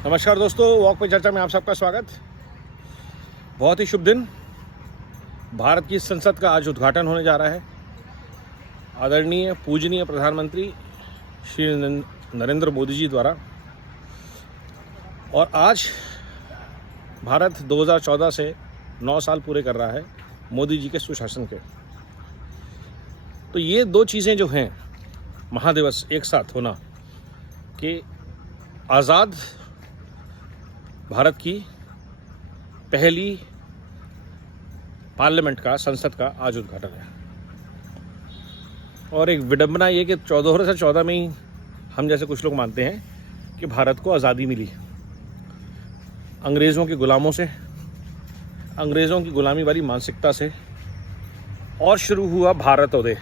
नमस्कार दोस्तों, वॉक पे चर्चा में आप सबका स्वागत। बहुत ही शुभ दिन। भारत की संसद का आज उद्घाटन होने जा रहा है। आदरणीय पूजनीय प्रधानमंत्री श्री नरेंद्र मोदी जी द्वारा। और आज भारत 2014 से 9 साल पूरे कर रहा है मोदी जी के सुशासन के। तो ये दो चीज़ें जो हैं, महादिवस एक साथ होना कि आज़ाद भारत की पहली पार्लियामेंट का, संसद का आज उद्घाटन है। और एक विडंबना ये कि 2014 में ही हम जैसे कुछ लोग मानते हैं कि भारत को आज़ादी मिली अंग्रेज़ों के गुलामों से, अंग्रेज़ों की गुलामी वाली मानसिकता से, और शुरू हुआ भारतोदय।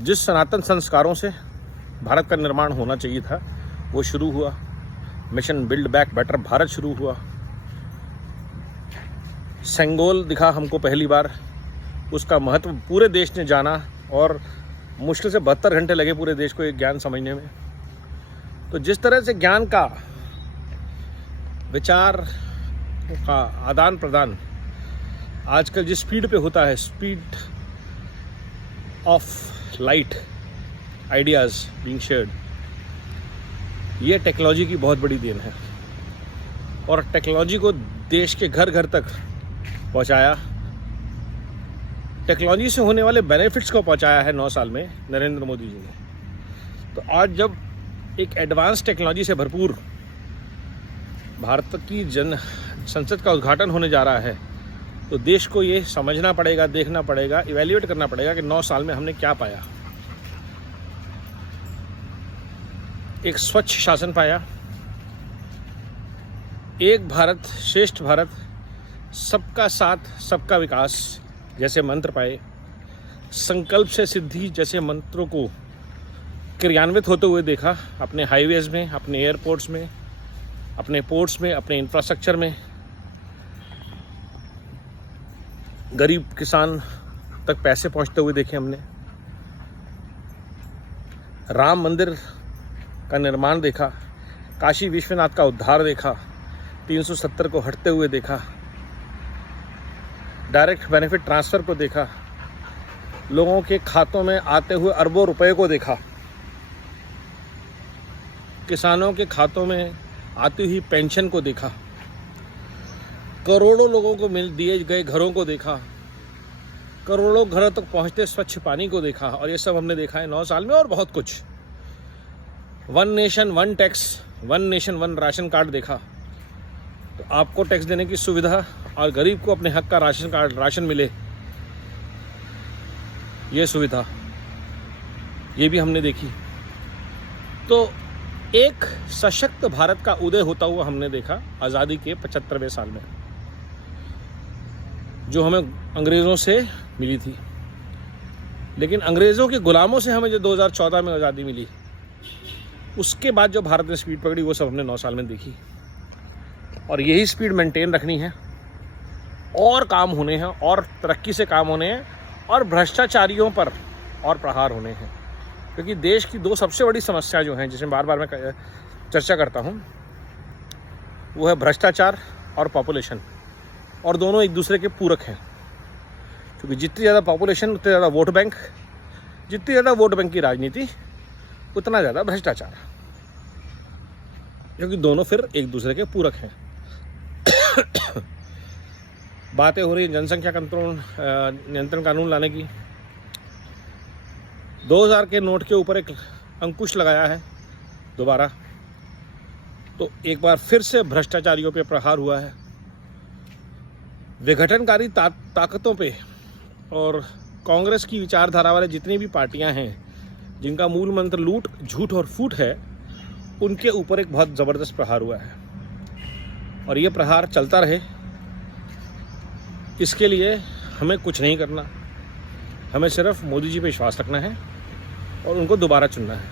जिस सनातन संस्कारों से भारत का निर्माण होना चाहिए था वो शुरू हुआ। Mission build back better Bharat शुरू हुआ। सेंगोल दिखा हमको पहली बार, उसका महत्व पूरे देश ने जाना और मुश्किल से 72 घंटे लगे पूरे देश को एक ज्ञान समझने में। तो जिस तरह से ज्ञान का, विचार का आदान प्रदान आजकल जिस स्पीड पे होता है, speed of light, ideas being shared, ये टेक्नोलॉजी की बहुत बड़ी देन है। और टेक्नोलॉजी को देश के घर घर तक पहुंचाया, टेक्नोलॉजी से होने वाले बेनिफिट्स को पहुंचाया है 9 साल में नरेंद्र मोदी जी ने। तो आज जब एक एडवांस टेक्नोलॉजी से भरपूर भारत की संसद का उद्घाटन होने जा रहा है, तो देश को ये समझना पड़ेगा, देखना पड़ेगा, इवैल्यूएट करना पड़ेगा कि 9 साल में हमने क्या पाया। एक स्वच्छ शासन पाया, एक भारत श्रेष्ठ भारत, सबका साथ सबका विकास जैसे मंत्र पाए, संकल्प से सिद्धि जैसे मंत्रों को क्रियान्वित होते हुए देखा। अपने हाईवेज़ में, अपने एयरपोर्ट्स में, अपने पोर्ट्स में, अपने इंफ्रास्ट्रक्चर में। गरीब किसान तक पैसे पहुंचते हुए देखे हमने। राम मंदिर का निर्माण देखा, काशी विश्वनाथ का उद्धार देखा, 370 को हटते हुए देखा, डायरेक्ट बेनिफिट ट्रांसफ़र को देखा, लोगों के खातों में आते हुए अरबों रुपए को देखा, किसानों के खातों में आती हुई पेंशन को देखा, करोड़ों लोगों को दिए गए घरों को देखा, करोड़ों घरों तक पहुंचते स्वच्छ पानी को देखा। और ये सब हमने देखा है 9 साल में। और बहुत कुछ, 1 nation 1 tax, 1 nation 1 ration card देखा। तो आपको टैक्स देने की सुविधा और गरीब को अपने हक का राशन कार्ड, राशन मिले, ये सुविधा, ये भी हमने देखी। तो एक सशक्त भारत का उदय होता हुआ हमने देखा आज़ादी के 75वें साल में, जो हमें अंग्रेज़ों से मिली थी। लेकिन अंग्रेज़ों के गुलामों से हमें जो 2014 में आज़ादी मिली, उसके बाद जो भारत ने स्पीड पकड़ी, वो सब हमने 9 साल में देखी। और यही स्पीड मेंटेन रखनी है, और काम होने हैं, और तरक्की से काम होने हैं, और भ्रष्टाचारियों पर और प्रहार होने हैं। क्योंकि देश की 2 सबसे बड़ी समस्या जो हैं, जिसमें बार बार मैं चर्चा करता हूँ, वो है भ्रष्टाचार और पॉपुलेशन। और दोनों एक दूसरे के पूरक हैं। क्योंकि जितनी ज़्यादा पॉपुलेशन उतनी ज़्यादा वोट बैंक, जितनी ज़्यादा वोट बैंक की राजनीति उतना ज़्यादा भ्रष्टाचार, क्योंकि दोनों फिर एक दूसरे के पूरक हैं। बातें हो रही जनसंख्या कंट्रोल नियंत्रण कानून लाने की। 2000 के नोट के ऊपर एक अंकुश लगाया है दोबारा। तो एक बार फिर से भ्रष्टाचारियों पे प्रहार हुआ है। विघटनकारी ताकतों पे और कांग्रेस की विचारधारा वाले जितनी भी पार्टियां हैं, जिनका मूल मंत्र लूट, झूठ और फूट है, उनके ऊपर एक बहुत ज़बरदस्त प्रहार हुआ है। और ये प्रहार चलता रहे, इसके लिए हमें कुछ नहीं करना। हमें सिर्फ मोदी जी पे विश्वास रखना है और उनको दोबारा चुनना है।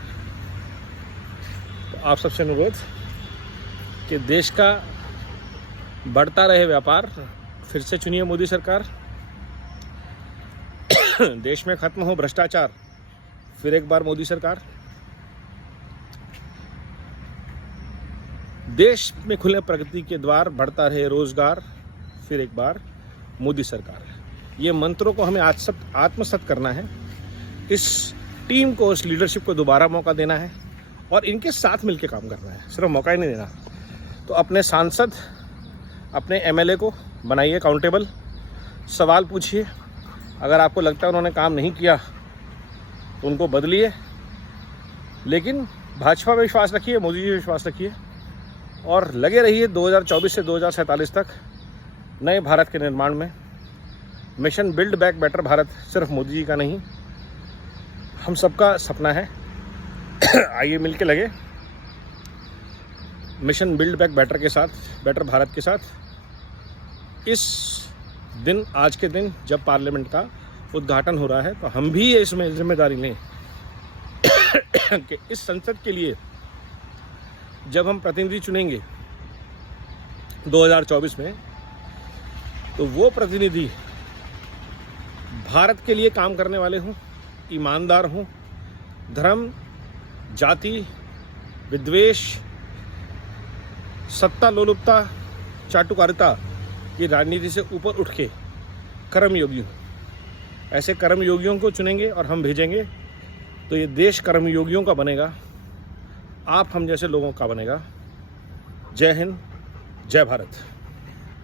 तो आप सबसे अनुरोध कि देश का बढ़ता रहे व्यापार, फिर से चुनिए मोदी सरकार। देश में खत्म हो भ्रष्टाचार, फिर एक बार मोदी सरकार। देश में खुले प्रगति के द्वार, बढ़ता रहे रोजगार, फिर एक बार मोदी सरकार। ये मंत्रों को हमें आज आत्मसात करना है। इस टीम को, इस लीडरशिप को दोबारा मौका देना है और इनके साथ मिलकर काम करना है, सिर्फ मौका ही नहीं देना। तो अपने सांसद, अपने एमएलए को बनाइए अकाउंटेबल, सवाल पूछिए। अगर आपको लगता है उन्होंने काम नहीं किया तो उनको बदलिए, लेकिन भाजपा पे विश्वास रखिए, मोदी जी पे विश्वास रखिए और लगे रहिए 2024 से 2047 तक नए भारत के निर्माण में। Mission build back better Bharat सिर्फ मोदी जी का नहीं, हम सबका सपना है। आइए मिलके लगे मिशन बिल्ड बैक बेटर के साथ, बेटर भारत के साथ। इस दिन, आज के दिन जब पार्लियामेंट का उद्घाटन हो रहा है, तो हम भी इसमें जिम्मेदारी लें कि इस संसद के लिए जब हम प्रतिनिधि चुनेंगे 2024 में, तो वो प्रतिनिधि भारत के लिए काम करने वाले हों, ईमानदार हों, धर्म, जाति, विद्वेष, सत्ता लोलुपता, चाटुकारिता की राजनीति से ऊपर उठ के कर्मयोगी हों। ऐसे कर्मयोगियों को चुनेंगे और हम भेजेंगे तो ये देश कर्मयोगियों का बनेगा, आप हम जैसे लोगों का बनेगा। जय हिंद, जय भारत।